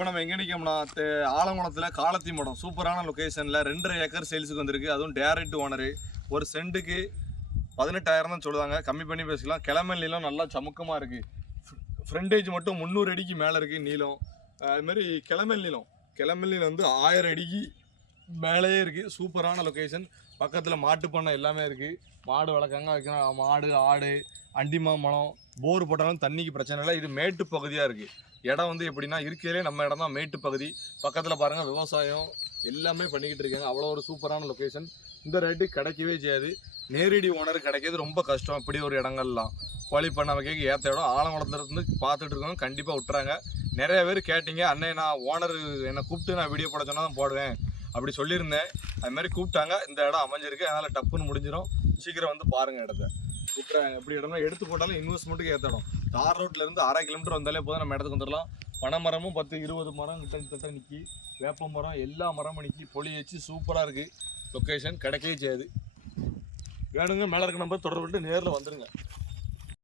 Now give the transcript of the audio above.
இப்போ நம்ம எங்கே நிற்கோம்னா ஆலங்குளத்தில் காலத்தி மடம் சூப்பரான லொக்கேஷனில் 2.5 ஏக்கர் சேல்ஸுக்கு வந்திருக்கு. அதுவும் டேரக்ட் ஓனரு. ஒரு சென்ட்டுக்கு 18,000 தான் சொல்லுவாங்க, கம்மி பண்ணி பேசிக்கலாம். கிழமை நீளம் நல்லா சமுக்கமாக இருக்குது. ஃப்ரண்டேஜ் மட்டும் 300 அடிக்கு மேலே இருக்குது நீளம். அதுமாரி கிழமை நீளம் வந்து 1000 அடிக்கு மேலேயே இருக்குது. சூப்பரான லொக்கேஷன். பக்கத்தில் மாட்டு பண்ணை எல்லாமே இருக்குது. மாடு வளர்க்காங்க, வைக்கணும். மாடு ஆடு அண்டிமா மரம் போர் போட்டாலும் தண்ணிக்கு பிரச்சனை இல்லை. இது மேட்டு பகுதியாக இருக்குது. இடம் வந்து எப்படின்னா இருக்கையிலே நம்ம இடம் தான் மேட்டு பகுதி. பக்கத்தில் பாருங்கள் விவசாயம் எல்லாமே பண்ணிக்கிட்டு இருக்காங்க. அவ்வளோ ஒரு சூப்பரான லொக்கேஷன். இந்த ரேட்டு கிடைக்கவே செய்யாது. நேரடி ஓனர் கிடைக்கிறது ரொம்ப கஷ்டம். இப்படி ஒரு இடங்கள்லாம் கோழி பண்ண வைக்க ஏற்ற இடம். ஆலங்குளத்துல இருந்து பார்த்துட்டு இருக்கவங்க கண்டிப்பாக விட்டுறாங்க. நிறைய பேர் கேட்டீங்க, அண்ணே நான் ஓனர் என்னை கூப்பிட்டு நான் வீடியோ போட சொன்னால் தான் போடுவேன் அப்படி சொல்லியிருந்தேன். அது மாதிரி கூப்பிட்டாங்க. இந்த இடம் அமைஞ்சிருக்கு, அதனால் டப்புன்னு முடிஞ்சிடும். சீக்கிரம் வந்து பாருங்கள் இடத்த. விட்டுறாங்க. இப்படி இடம்னா எடுத்து போட்டாலும் இன்வெஸ்ட்மெண்ட்டுக்கு ஏற்ற இடம். தார் ரோட்லேருந்து 1/2 கிலோமீட்டர் வந்தாலே போதும், நம்ம இடத்துக்கு வந்துடலாம். பனை மரமும் 10-20 மரம் கிட்ட நிற்கி, வேப்ப மரம் எல்லா மரமும் நிற்கி, பொலி வச்சு சூப்பராக இருக்குது. லொக்கேஷன் கிடைக்கவே செய்யாது. வேணுங்க மேலே இருக்க நம்பர் தொடர்பு நேரில் வந்துடுங்க.